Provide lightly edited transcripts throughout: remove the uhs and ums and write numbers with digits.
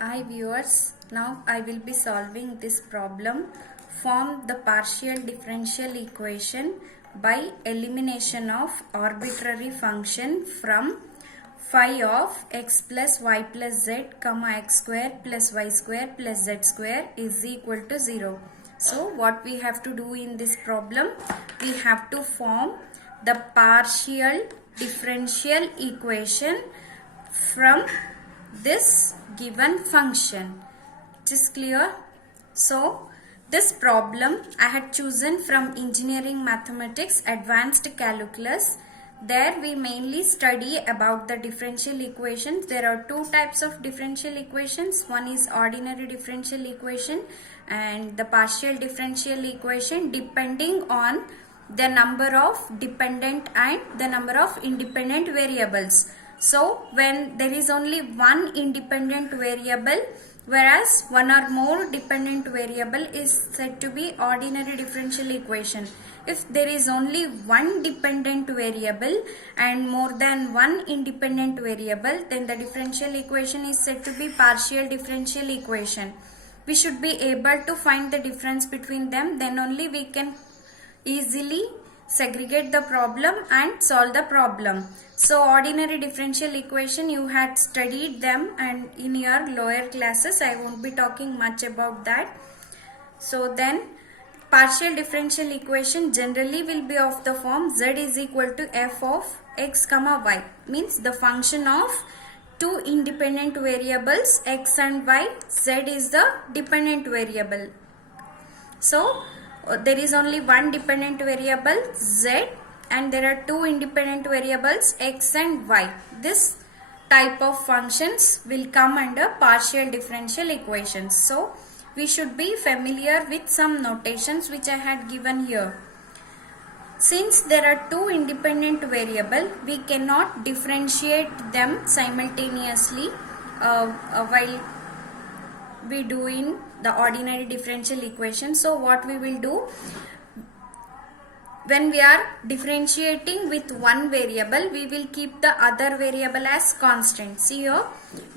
Hi viewers, now I will be solving this problem. Form the partial differential equation by elimination of arbitrary function from phi of x plus y plus z comma x square plus y square plus z square is equal to 0. So what we have to do in this problem? We have to form the partial differential equation from this given function. It is clear? So this problem I had chosen from Engineering Mathematics Advanced Calculus. There we mainly study about the differential equations. There are two types of differential equations. One is ordinary differential equation and the partial differential equation, depending on the number of dependent and the number of independent variables. So when there is only one independent variable, whereas one or more dependent variable is said to be ordinary differential equation. If there is only one dependent variable and more than one independent variable, then the differential equation is said to be partial differential equation. We should be able to find the difference between them, then only we can easily segregate the problem and solve the problem. So ordinary differential equation, you had studied them and in your lower classes. I won't be talking much about that. So then partial differential equation generally will be of the form z is equal to f of x comma y, means the function of two independent variables x and y. Z is the dependent variable. So there is only one dependent variable z and there are two independent variables x and y. This type of functions will come under partial differential equations. So we should be familiar with some notations which I had given here. Since there are two independent variables, we cannot differentiate them simultaneously while we do in the ordinary differential equation. So what we will do, when we are differentiating with one variable, we will keep the other variable as constant. See here,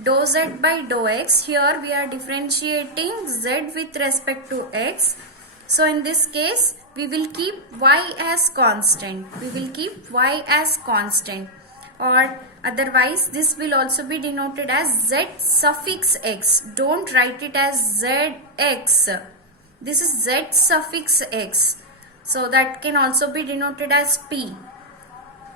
dou z by dou x. Here we are differentiating z with respect to x. So in this case, we will keep y as constant. We will keep y as constant. Or otherwise, this will also be denoted as z suffix x. Don't write it as zx. This is z suffix x. So that can also be denoted as p.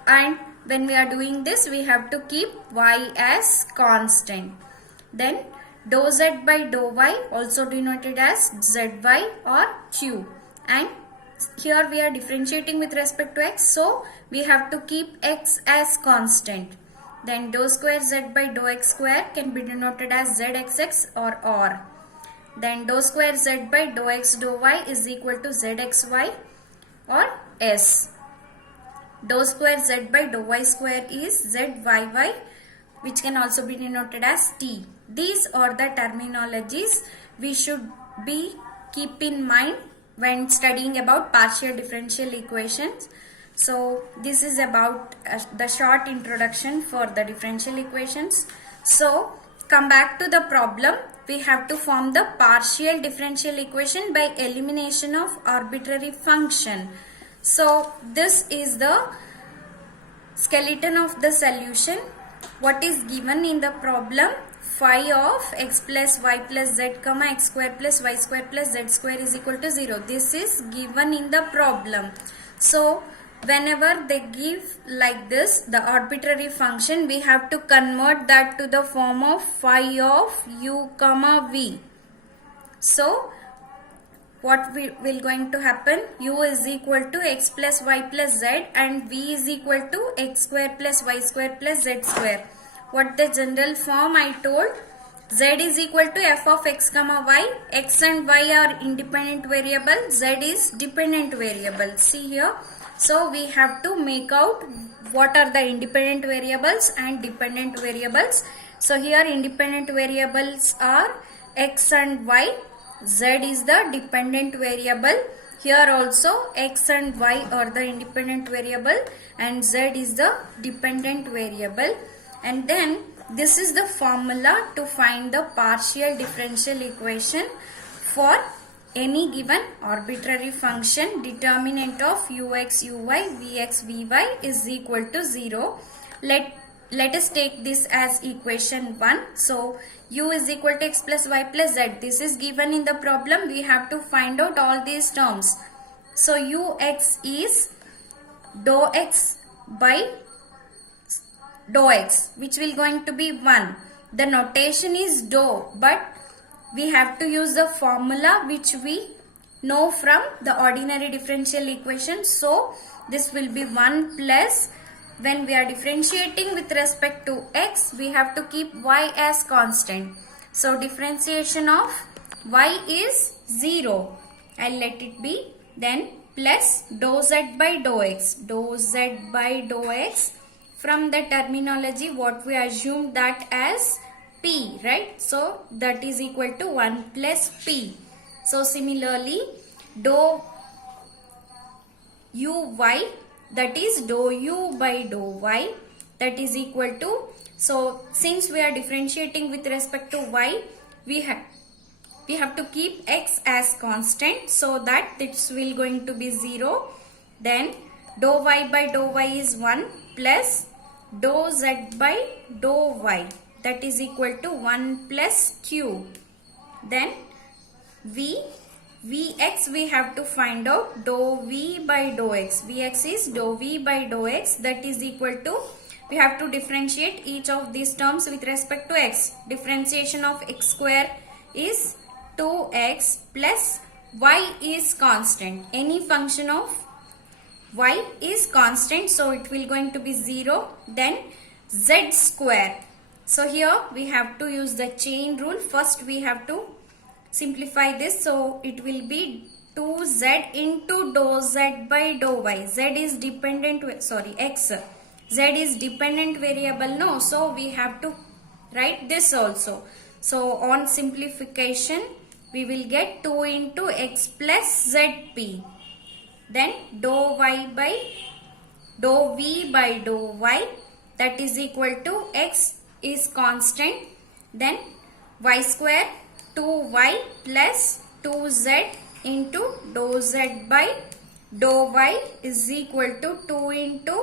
And when we are doing this, we have to keep y as constant. Then dou z by dou y also denoted as zy or q. And here we are differentiating with respect to x, so we have to keep x as constant. Then dou square z by dou x square can be denoted as zxx or. Then dou square z by dou x dou y is equal to zxy or s. Dou square z by dou y square is zyy, which can also be denoted as t. These are the terminologies we should be keep in mind when studying about partial differential equations. So this is about the short introduction for the differential equations. So come back to the problem. We have to form the partial differential equation by elimination of arbitrary function. So this is the skeleton of the solution. What is given in the problem? Phi of x plus y plus z comma x square plus y square plus z square is equal to 0. This is given in the problem. So whenever they give like this, the arbitrary function, we have to convert that to the form of phi of u comma v. So what will going to happen? U is equal to x plus y plus z and v is equal to x square plus y square plus z square. What the general form I told, z is equal to f of x comma y. X and y are independent variable, z is dependent variable. See here. So we have to make out what are the independent variables and dependent variables. So here independent variables are x and y. Z is the dependent variable. Here also x and y are the independent variable and z is the dependent variable. And then this is the formula to find the partial differential equation for any given arbitrary function. Determinant of ux, uy, vx, vy is equal to 0. Let us take this as equation 1. So u is equal to x plus y plus z. This is given in the problem. We have to find out all these terms. So ux is dou x by dou x, which will going to be 1. The notation is dou, but we have to use the formula which we know from the ordinary differential equation. So this will be 1 plus, when we are differentiating with respect to x, we have to keep y as constant. So differentiation of y is 0. I'll let it be. Then plus dou z by dou x. Dou z by dou x. From the terminology, what we assume that as p, right? So that is equal to 1 plus p. So similarly, dou uy, that is dou u by dou y, that is equal to, so since we are differentiating with respect to y, we have to keep x as constant, so that this will going to be 0. Then dou y by dou y is 1 plus dou z by dou y, that is equal to 1 plus q. Then vx we have to find out dou v by dou x. Vx is dou v by dou x, that is equal to, we have to differentiate each of these terms with respect to x. Differentiation of x square is 2x plus y is constant. Any function of y is constant, so it will going to be 0. Then z square. So here we have to use the chain rule. First we have to simplify this, so it will be 2z into dou z by dou y. Z is dependent, x. Z is dependent variable, no? So we have to write this also. So on simplification, we will get 2 into x plus zp. Then dou y by dou v by dou y, that is equal to, x is constant. Then y square 2y plus 2z into dou z by dou y is equal to 2 into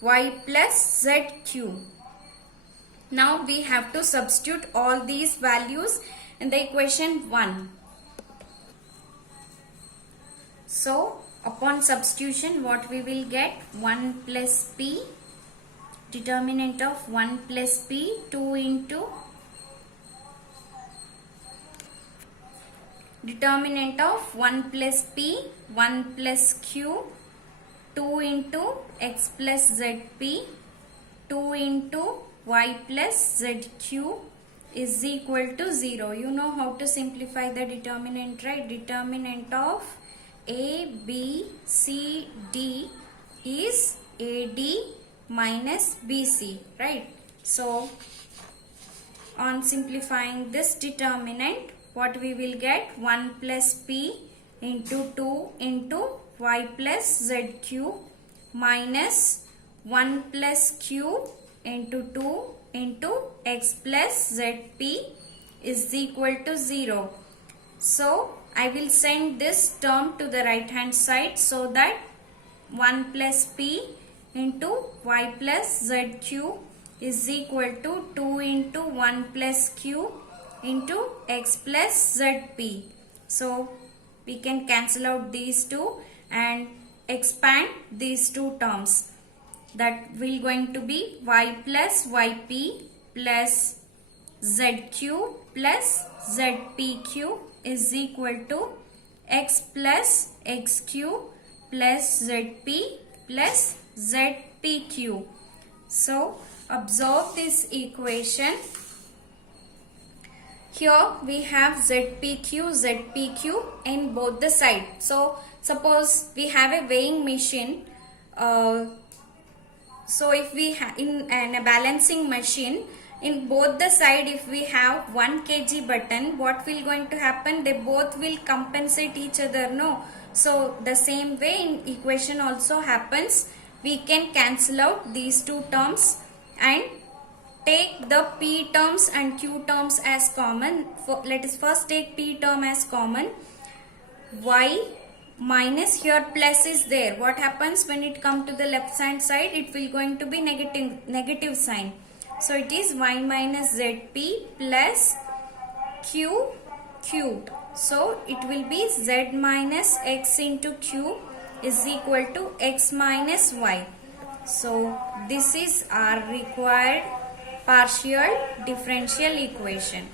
y plus zq. Now we have to substitute all these values in the equation 1. So upon substitution, what we will get? 1 plus p, determinant of 1 plus p, 2 into determinant of 1 plus p, 1 plus q, 2 into x plus zp, 2 into y plus zq is equal to 0. You know how to simplify the determinant, right? Determinant of a, b, c, d is ad minus bc, right? So on simplifying this determinant, what we will get? 1 plus p into 2 into y plus zq minus 1 plus q into 2 into x plus zp is equal to 0. So I will send this term to the right hand side, so that 1 plus p into y plus zq is equal to 2 into 1 plus q into x plus zp. So we can cancel out these two and expand these two terms. That will going to be y plus yp plus zq plus zpq is equal to x plus xq plus zp plus zpq. So observe this equation. Here we have zpq in both the sides. So suppose we have a weighing machine. So if we have in a balancing machine, in both the side, if we have 1 kg button, what will going to happen? They both will compensate each other, no? So the same way in equation also happens. We can cancel out these two terms and take the p terms and q terms as common. Let us first take p term as common. Y minus, here plus is there. What happens when it come to the left hand side? It will going to be negative sign. So it is y minus zp plus q cubed. So it will be z minus x into q is equal to x minus y. So this is our required partial differential equation.